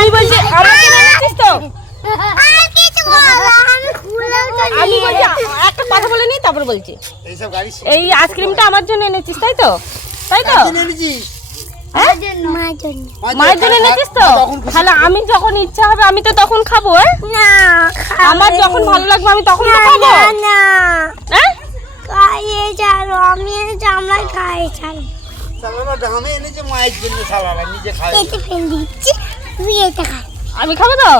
আমি বলছি আমার জন্য এনেছিস তো? আমি বলছি একটা কথা বলে নি, তারপর বলছি এই আইসক্রিমটা আমার জন্য এনেছিস, তাই তো? তাই তো? মায়ের জন্য এনেছিস তো? তাহলে আমি যখন ইচ্ছা হবে আমি তো তখন খাবো। আমার যখন ভালো লাগবে আমি তখন তো খাবো। হ্যাঁ খাইয়ে ছাড়ো, আমি জামলাই খাই ছাড়ো। আমি খাবো তো?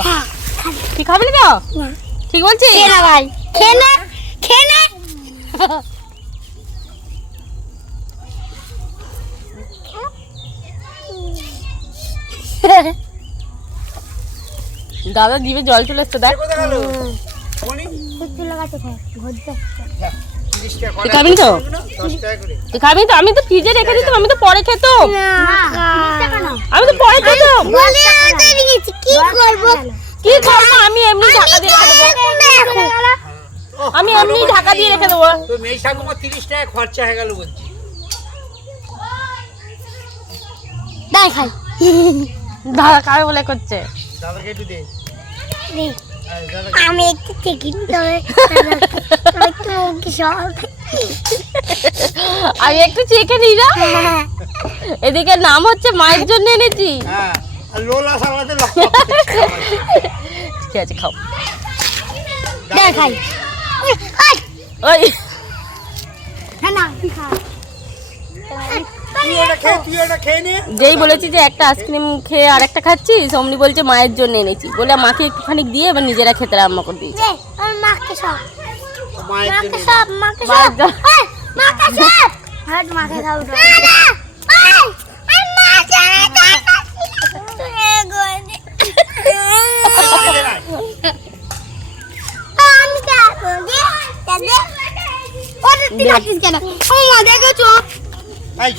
তুই খাবি না তো? ঠিক বলছি? দাদা জিভে জল চলে এসছে, দেখ। তুই খাবি তো? তুই খাবি তো? আমি তো ফ্রিজে রেখে দিতাম, আমি তো পরে খেতাম। আমি তো পরে খেতাম। কি করবো? আমি এমনি ঢাকা দিয়ে রেখে দেবো। আমি এমনি ঢাকা দিয়ে রেখে দেবো। তো মেয়ে ঠাকুমা 30 টাকা খরচা হয়ে গেল বলছি। দাদা কারে বলে করছে? দাদাকে একটু দে। আমি একটু চিকেন আমি একটু চেখে নিই না। এদিকে নাম হচ্ছে মায়ের জন্য এনেছি। হ্যাঁ, আর লোলা সালাতে ঠিক আছে, খাও। খাই ওই যেই বলেছি যে একটা আইসক্রিম খেয়ে আর একটা খাচ্ছিস, অমনি বলছে মায়ের জন্য এনেছি বলে মাকে একটুখানি দিয়ে এবার নিজেরা খেতে আরম্ভ করে দিয়েছি।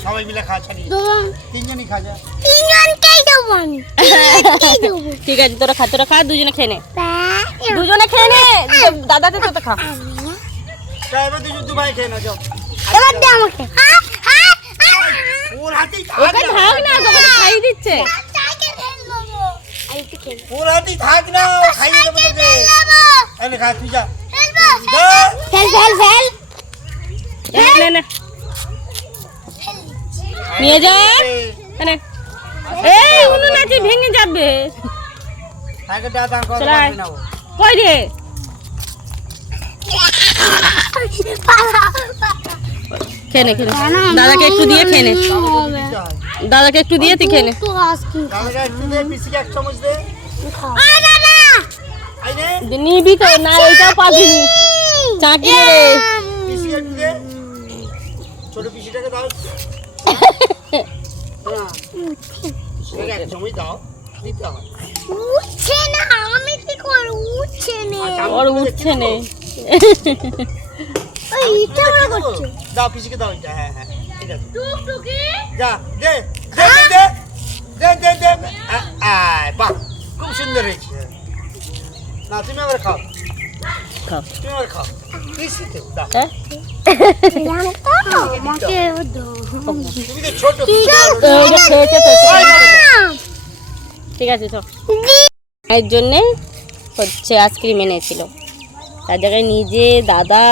সবাই মিলে খাওয়া ছাড়ি, তিনজনই খা যা। ঠিক আছে, তোরা খা, দুজনে খেয়ে নে। দুজনে খেয়ে নে, দাদাতে তো খা। এবার দুজন ভাই খেয়ে না, যাও। এবার দে আমাকে। ওর হাতেই থাক ওকে থাক না, তোকে তো খাইয়ে দিচ্ছে। ওর হাতেই থাক না, খাইয়ে দেবো তোকে। এনে খা, তুই যা। নে নে, নিয়ে যা। এই উনুন আছে, ভেঙে যাবে। কই রে? খেয়ে নে, দাদাকে একটু দিয়ে খেয়ে নে। দাদাকে একটু দিয়ে তুই খেয়ে নে। নিবি তো না? ওইটাও পাবি চাকি রে। ছোট পিসিটাকে দাও। সময় দাও, দিতে হবে। উঠছে না, আমি কি করব? উঠছে না, ওর উঠছে না। ওই ইটা করছে। দাও পিসিকে দাও। হ্যাঁ হ্যাঁ, ঠিক আছে। টুকটুকি যা, দে দে দে দে দে দে। বাহ, খুব সুন্দর হয়েছে। না তুমি আবার খাও, তুমি আবার খাও। পিসিতে দাও। আমাকে তুমি তো ছোট। ঠিক আছে, তো মায়ের জন্যে হচ্ছে আইসক্রিম এনেছিল, তার জায়গায় নিজে দাদা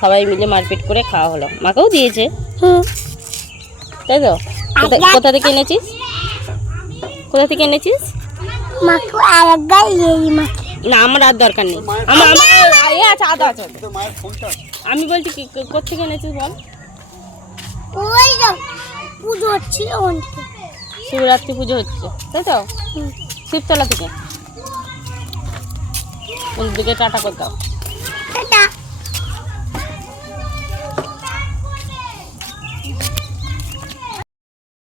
সবাই মিলে মারপিট করে খাওয়া হলো। মাকেও দিয়েছে, তাই তো? কোথা থেকে এনেছিস? কোথা থেকে এনেছিস? না, আমার আর দরকার নেই। আমি বলছি কি কোথেকে এনেছিস বল? পুজো হচ্ছিল, শিবরাত্রি পুজো হচ্ছে, তাই তো? শিবতলা থেকে। ওর দিকে টাটা করতাম।